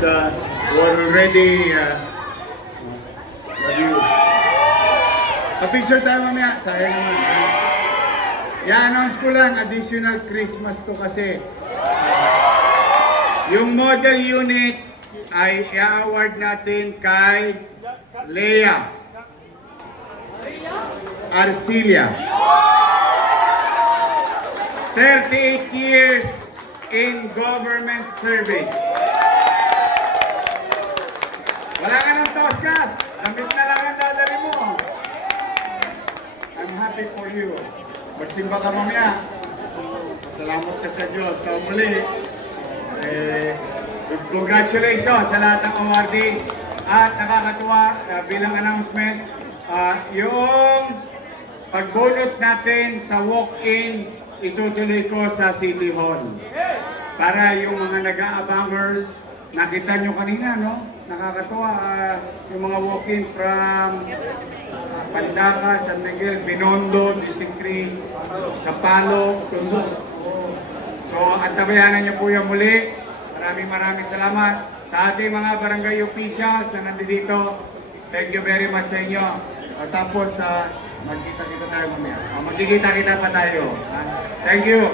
We're already pa-picture tayo mamaya. Sayang naman. I-announce ko lang, additional Christmas to kasi. Yung model unit ay i-award natin kay Lea Arcilia. 38 years in government service. Wala ka ng toskas. Damit na lang ang dadali mo. I'm happy for you. Magsimba ka mamaya. Pasalamat ka sa Diyos. So muli, congratulations sa lahat ng awardee. At nakakatuwa bilang announcement, yung pagbunot natin sa walk-in, itutuloy ko sa City Hall. Para yung mga nag-aabangers, nakita nyo kanina, no? Nakakatuwa, yung mga walk-in from Pandaca, San Miguel, Binondo, District 3, Sapalo, Tondo. So, antabayanan nyo po yung muli. Maraming salamat sa ating mga barangay officials na nandito. Thank you very much sa inyo. At tapos, magkita-kita tayo mamaya. Magkikita-kita pa tayo. Thank you.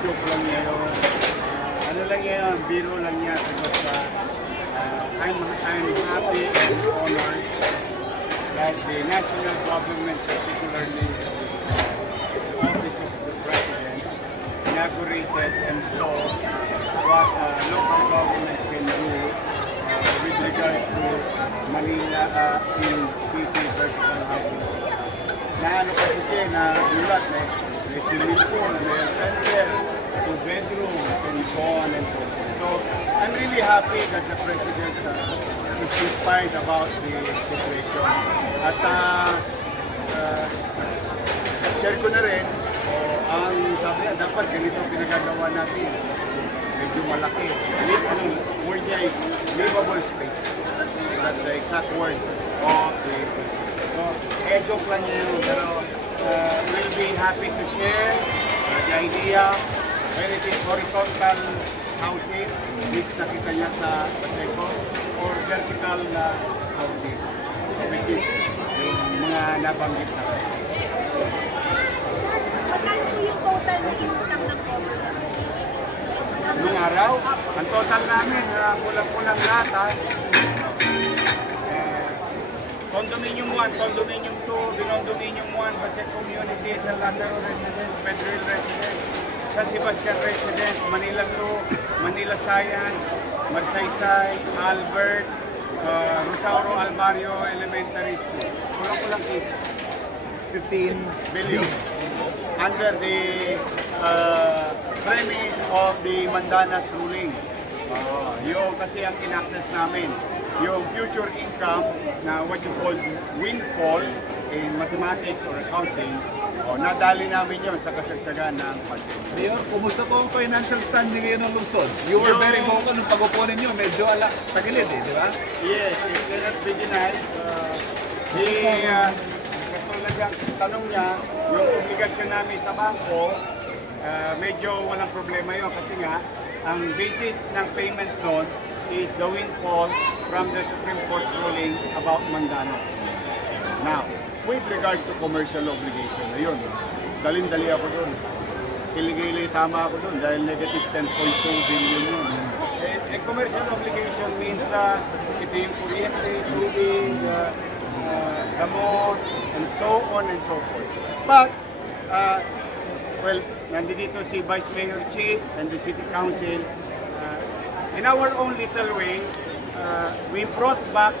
Joke lang yan. Ano lang yan, biro lang yan. I'm happy and honored that the national government, particularly the office of the president, inaugurated and saw what local government can do with regard to Manila in city vertical housing. Na ano kasi siya, na gulat may swimming pool, may health center, 2-bedroom, and so on and so forth. So, I'm really happy that the President is inspired about the situation. At share ko na rin, ang sabi na, dapat ganito pinagagawa natin. Medyo malaki. Anong word niya is livable space. That's the exact word of the President. So, joke lang niya yun, pero we'll be happy to share the idea when it is horizontal housing, which nakita niya sa Paseco, or vertical housing, which is yung mga nabanggit na. Magkano po yung total ng inutang ng government? Nung araw, ang total namin, kulang-kulang lahat, Condominium 1, Condominium 2, Binondominium 1, Basset Community, San Lazaro Residence, Pedril Residence, San Sebastian Residence, Manila Zoo, Manila Science, Magsaysay, Albert, Rosauro Almario Elementary School. Kulang-kulang 15 billion. Under the premise of the Mandanas ruling. Yung kasi ang in-access namin. Yung future income na what you call windfall in mathematics or accounting, nadali namin yun sa kasagsagan ng pandemic. Mayor, kumusta po ang financial standing ngayon ng lungsod? You were very vocal nung pag-upo ninyo, medyo tagilid di ba? Yes, it cannot be denied. Katulad ng tanong niya, yung obligasyon namin sa bangko, medyo walang problema yun kasi nga, ang basis ng payment noon is the windfall from the Supreme Court ruling about Mandanos. Now, with regard to commercial obligation, ayun, dalin-dali ako doon. Kiligili tama ako doon dahil negative 10.2 billion yun. Commercial obligation means ito yung kuryente, tubig, gamot, and so on and so forth. But, well, nandito si Vice Mayor Chi and the City Council. In our own little way, we brought back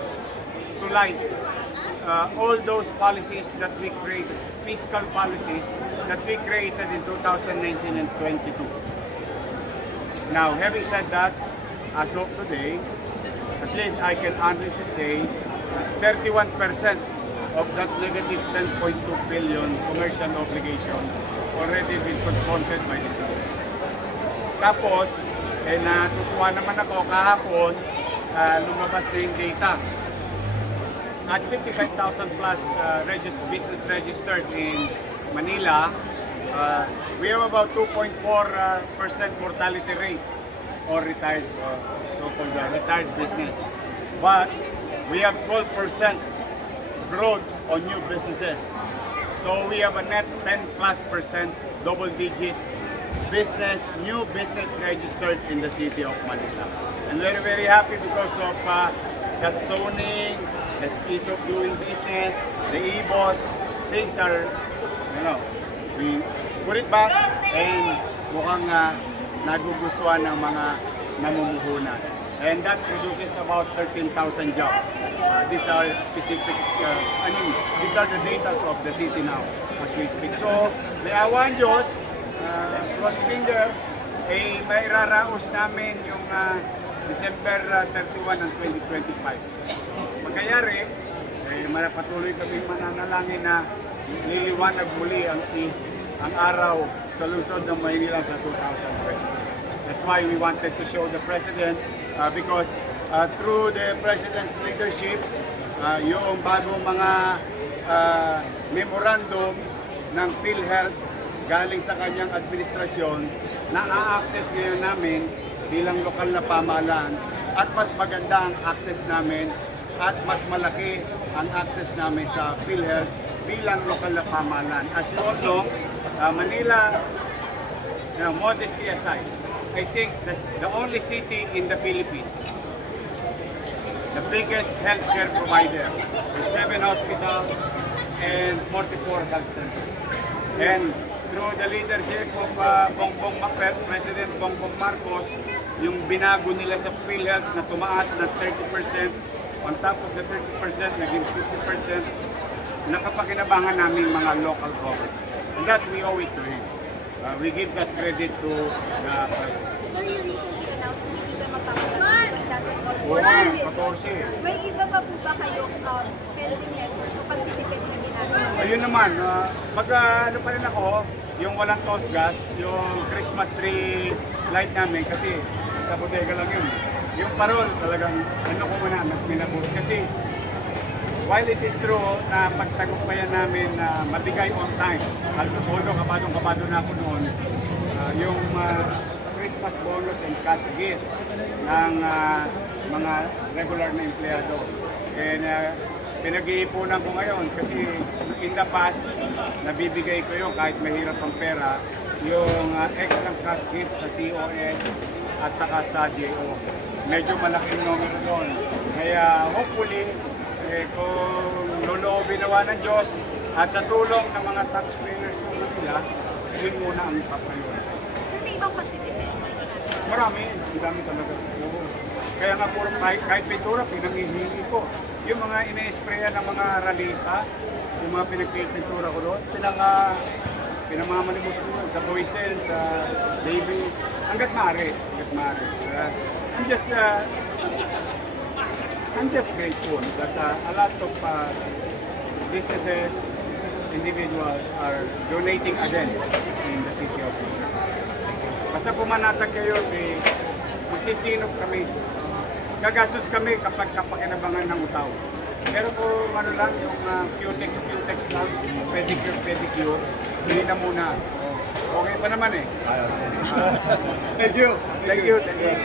to light all those policies that we created, fiscal policies that we created in 2019 and 22. Now, having said that, as of today, at least I can honestly say 31% of that negative 10.2 billion commercial obligation already been confronted by the city. Tapos, natutuwa naman ako kahapon, lumabas na yung data. At 55,000 plus business registered in Manila, we have about 2.4% mortality rate or retired, so-called retired business. But we have 12% growth on new businesses. So we have a net 10 plus percent double-digit new business registered in the city of Manila. And we're very happy because of that zoning, that ease of doing business, the e-boss, things are, we put it back and mukhang nagugustuhan ng mga namumuhunan. And that produces about 13,000 jobs. These are specific, these are the data of the city now as we speak. So, may awan Diyos, cross finger, may raraos namin yung December 31 ng 2025. Magkayari, patuloy kaming mananalangin na liliwanag muli ang araw sa lungsod ng Maynila sa 2026. That's why we wanted to show the President because through the President's leadership, yung bagong mga memorandum ng PhilHealth galing sa kanyang administrasyon na-access ngayon namin bilang lokal na pamahalaan at mas maganda ang access namin at mas malaki ang access namin sa PhilHealth bilang lokal na pamahalaan. As you all know, Manila, modesty aside, I think the only city in the Philippines, the biggest healthcare provider with 7 hospitals and 44 health centers. And through the leadership of President Bongbong Marcos, yung binago nila sa PhilHealth na tumaas na 30%, on top of the 30%, naging 50%, nakapakinabangan namin mga local government. And that we owe it to him. We give that credit to the President. Sir, you recently announced na hindi ka magpapalagay ng dating Oo, cost. 14. May iba pa po ba kayong spending measures o pagtitipid na ginagawa? Ayun naman, ano pa rin ako, yung walang toast gas, yung Christmas tree light namin kasi sa bodega lang yun. Yung parol talagang ano ko muna, mas minabuti. Kasi while it is true na pagtagumpayan namin na mabigay on time, although kabadong-kabado na ako noon, yung Christmas bonus and cash gift ng mga regular na empleyado. And pinag-iipunan ko ngayon kasi in the past, nabibigay ko yun kahit mahirap ang pera, yung extra cash gift sa COS at saka sa JO. Medyo malaking numero doon. Kaya hopefully, kung loloobin nawa ng Diyos at sa tulong ng mga taxpayers ng Manila, yun muna ang papriorities. May ibang pagtitipid? Marami, ang dami talaga. Oo. Kaya nga puro kahit pintura, pinanghihingi ko. Yung mga ina-sprayan ng mga ralista, yung mga pinagpintura ko doon, pinamamalimos ko doon sa Boysen, sa Davies, hanggat maaari. I'm just grateful that a lot of businesses, individuals are donating again in the city of Manila. Basta pumanatag kayo, magsisinop kami. Gagastos kami kapag kapakinabangan ng utaw. Pero kung ano lang, yung Q-tex lang, pedicure, hindi na muna. Okay pa naman eh. Thank you. Thank you, thank you.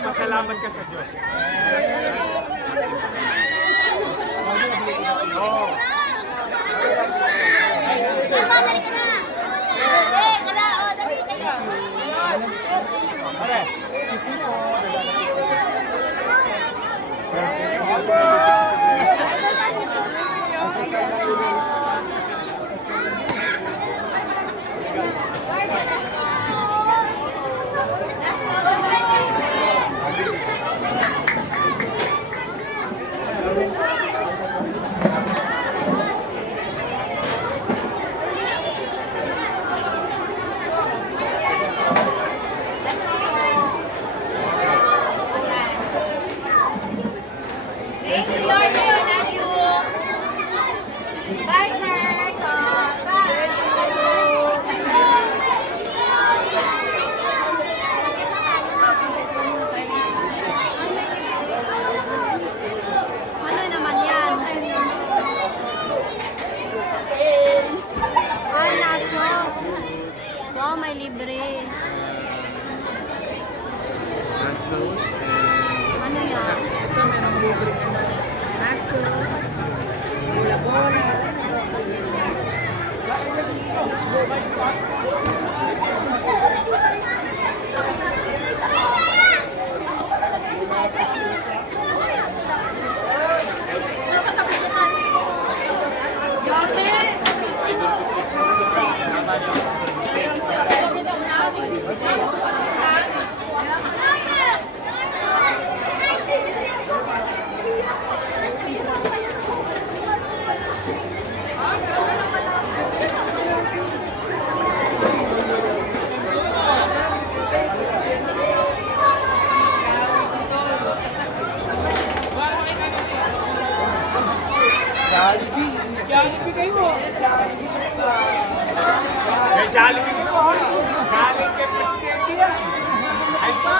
Pasalamat ka sa Diyos. Tama wifi libre. Nachos Ano yan? Ito merong libre nachos, bola-bola. May Jollibee dito ha. Galing kay Presidente yan. Ayos pa.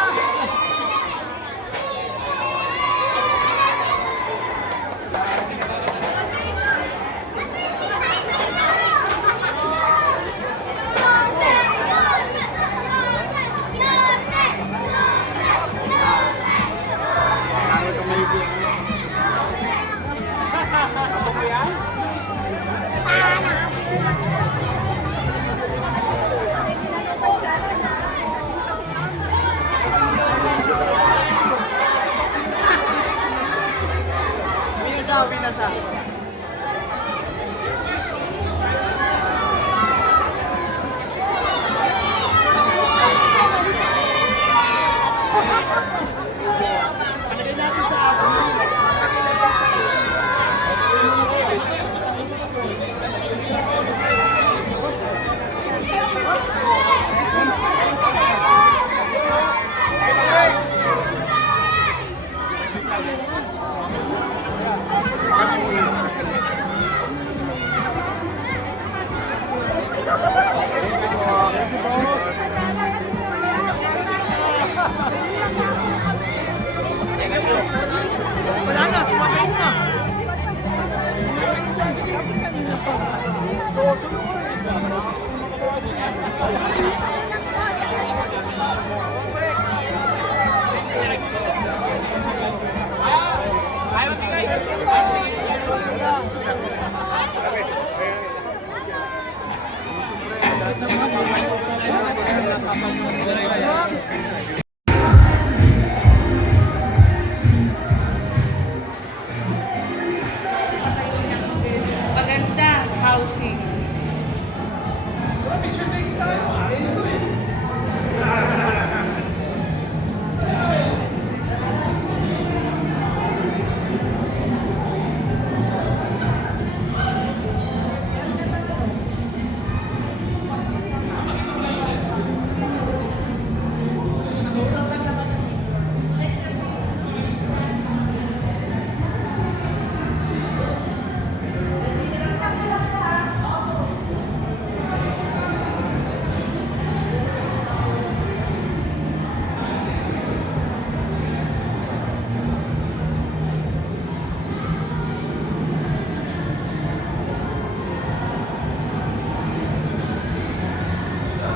Maganda housing.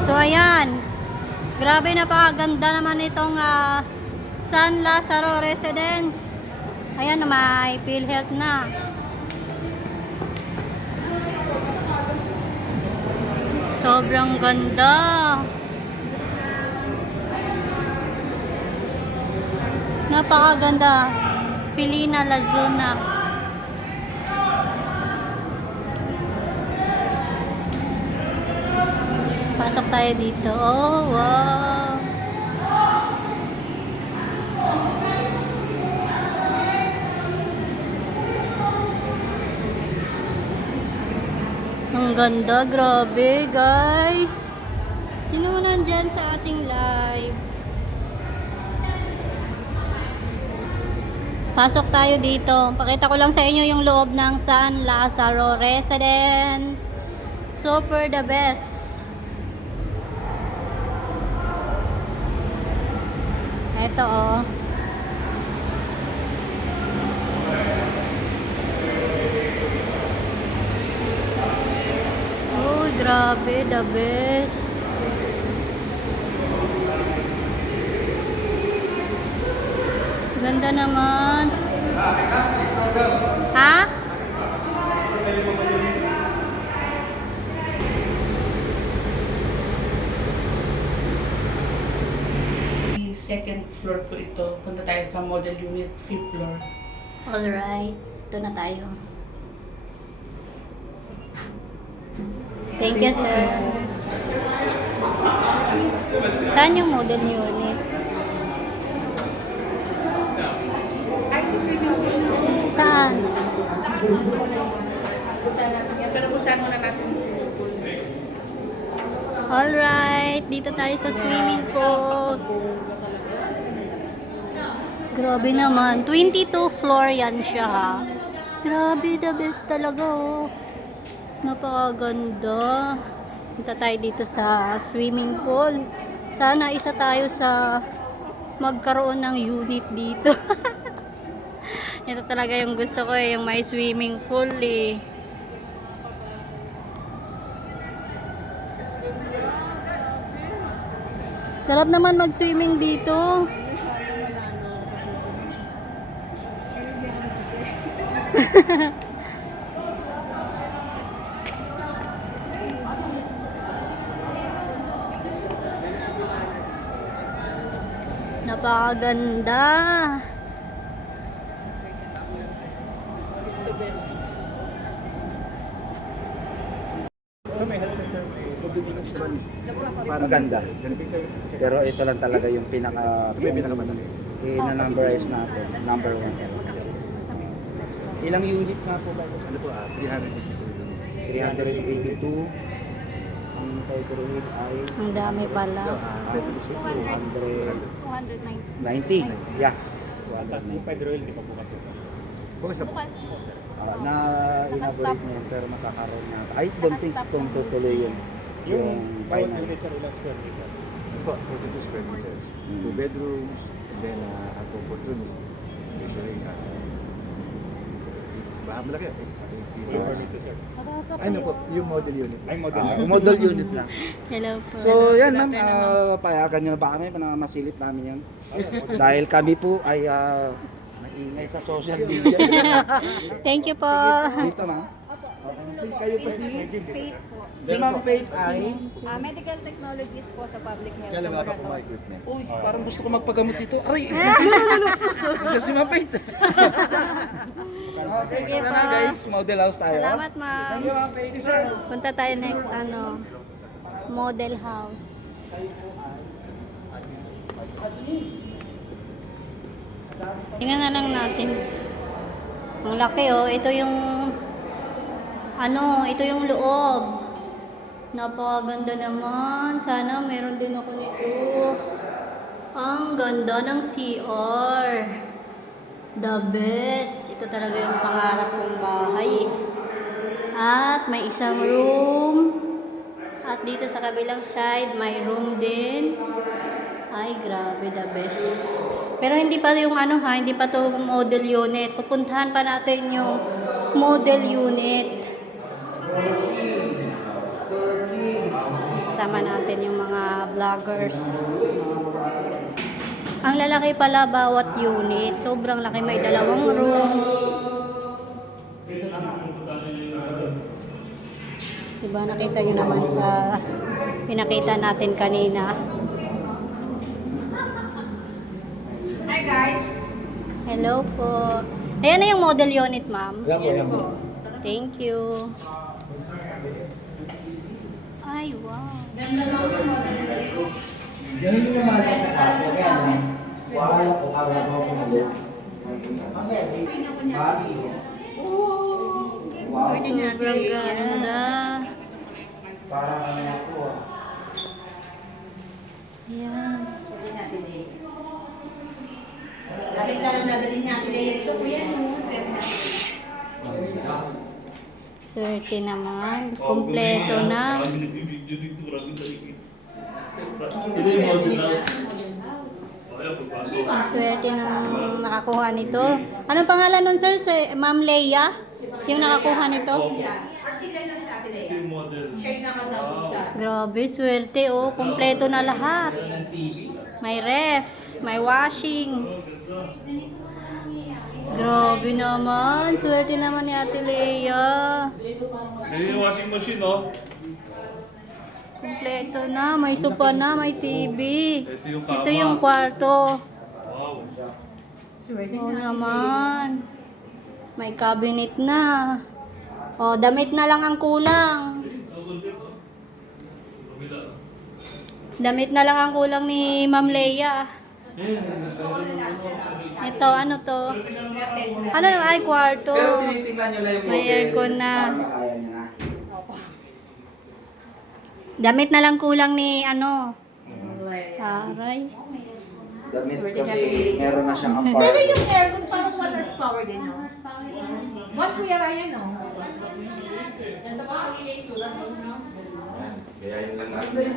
So ayan, grabe napakaganda naman itong San Lazaro Residence. Ayan, may PhilHealth na. Sobrang ganda. Napakaganda. Filina Lazuna. Pasok tayo dito. Oh, wow. Ang ganda, grabe, guys. Sino nandyan sa ating live? Pasok tayo dito. Pakita ko lang sa inyo yung loob ng San Lazaro Residence. Super the best. Ito oh. Oh, grabe, the best. Ganda naman. Ha? Second floor po ito. Punta tayo sa model unit, 5th floor. Alright. Ito na tayo. Thank you, sir. Saan yung model unit? Ay, sa swimming pool. Saan? Punta natin yan. Pero puntahan muna natin yung swimming pool. Alright. Dito tayo sa swimming pool. Grabe naman. 22 floor yan siya, ha. Grabe, the best talaga, oh. Napakaganda. Punta tayo dito sa swimming pool. Sana isa tayo sa magkaroon ng unit dito. Ito talaga yung gusto ko, yung may swimming pool, eh. Sarap naman mag-swimming dito. Napakaganda. It's the best. Maganda. Pero ito lang talaga yung ina-numberize natin. Number 1. Ilang unit nga po ba ito? Ano po? 382. Ang microwave ay Ang dami pala. 290. Yeah. 290. Bukas na po. Na inaborate niya yun, pero makakaroon na. I don't think kung tutuloy yung final. Ano po? 42 square meters. 2 bedrooms. And then, ang opportunist. Usually, malaki. Ano po? Yung model unit. Model unit lang. Hello po. So yan ma'am, payagan nyo na ba kami na masilip namin yun? Dahil kami po ay maingay sa social media. Thank you po. Dito ma'am. Okay. Kayo pa si Si Ma'am Faith ay Medical technologies po sa public health. Kailan wala pa po mga equipment? uy, parang gusto ko magpagamot dito. Aray! Ito si Ma'am Faith. Okay, Sige tara po. na guys, model house tayo. Salamat, ma'am. Thank you Ma'am Faith. Sir. Punta tayo next, model house. Tingnan na lang natin. Ang laki, oh. Ito yung, ito yung loob. Napakaganda naman. Sana meron din ako nito. Ang ganda ng CR. The best. Ito talaga yung pangarap kong bahay. At may isang room. At dito sa kabilang side, may room din. Ay, grabe, the best. Pero hindi pa yung hindi pa to model unit. Pupuntahan pa natin yung model unit. Kasama natin yung mga vloggers. Ang lalaki pala bawat unit. Sobrang laki, may 2 room. Diba, nakita nyo naman sa pinakita natin kanina. Hi guys! Hello po. Ayan na yung model unit, ma'am. Yes po. Thank you. Ay, wow. Sobrang ganda. Yan. Swerte naman. Kompleto na. Ang swerte ng nakakuha nito. Anong pangalan nun, sir? Ma'am Leia? Yung nakakuha nito? Grabe, swerte, oh. Kompleto na lahat. May ref. May washing. Grabe naman. Swerte naman ni Ate Leia. Yung washing machine, oh. Kompleto na. May sofa na. May TV. Ito yung kama. Ito yung kwarto. Wow. Oo naman. May cabinet na. O, damit na lang ang kulang. Damit na lang ang kulang ni Ma'am Leia. Ito, ano to? Ano lang ay kwarto? Pero tinitingnan nyo lang yung May aircon na. Para makaya nyo na. Damit na lang kulang ni ano? Taray. Damit kasi meron na siyang Pero apartment. yung aircon parang 1 horsepower din, no? 1 Kuya Ryan, no? Kaya yun lang natin.